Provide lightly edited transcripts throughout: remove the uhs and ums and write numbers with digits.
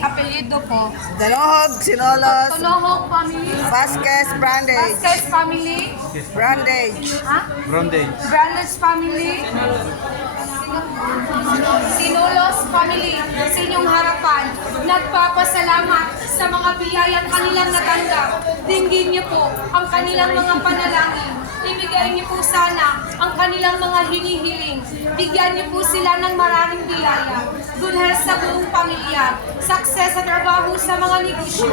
apelyido po. Danohog, Sinolos, Tolohog family. Vasquez, Brandage. Vasquez family. Brandage. Ha? Brondage. Brandes family. Sinolos family. Sa inyong harapan, nagpapasalamat sa mga biyayang kanilang natanggap. Dinggin niyo po ang kanilang mga panalangin. Ibigay niyo po sana ang kanilang mga hinihiling. Bigyan niyo po sila ng maraming biyaya. Good health sa buong pamilya. Success sa trabaho sa mga negosyo.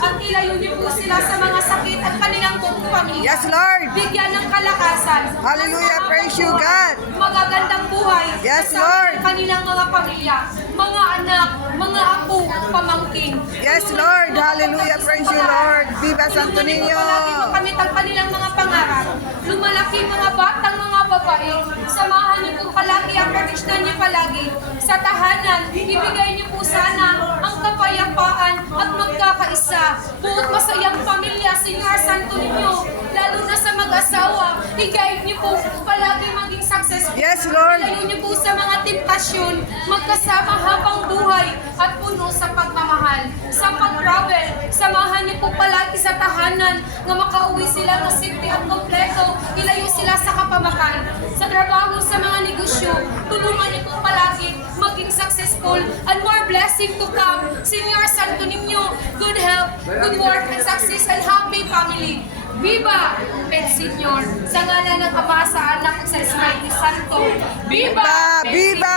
At ilayo niyo po sila sa mga sakit at kanilang buong pamilya. Yes, Lord. Bigyan ng kalakasan. Hallelujah. Praise you, God. Magagandang buhay. Yes, sa Lord. kanilang mga pamilya. Mga anak, mga apo, pamangkin. Yes, Lord. Hallelujah. Praise you, Lord. Viva Santo Tulungan niyo Niño. po palagi makamit ang kanilang mga pangarap. Lumalaki mga batang mga babae. Samahan niyo po palagi ang proteksyon niyo palagi. Sa tahanan, ibigay niyo po sana ang kapayapaan at magkakaisa. Buot masayang pamilya, Senyor Santo Niño. Lalo na sa mag-asawa, i-guide niyo po palagi maging successful. Yes, Lord. Ilayo niyo po sa mga temptasyon, magkasama habang buhay at puno sa pagmamahal. Sa pag-travel, samahan niyo po palagi sa tahanan na makauwi sila ng safety at kompleto, ilayo sila sa kapamakan. Sa trabaho, sa mga negosyo, tulungan niyo po palagi maging successful and more blessing to come. Senyor Santo Niño, good health, good work, and success, and happy family. Viva Pet Senyor! Sa ngalan ng Ama, sa Anak, at sa Espiritu Santo. Viva! Viva!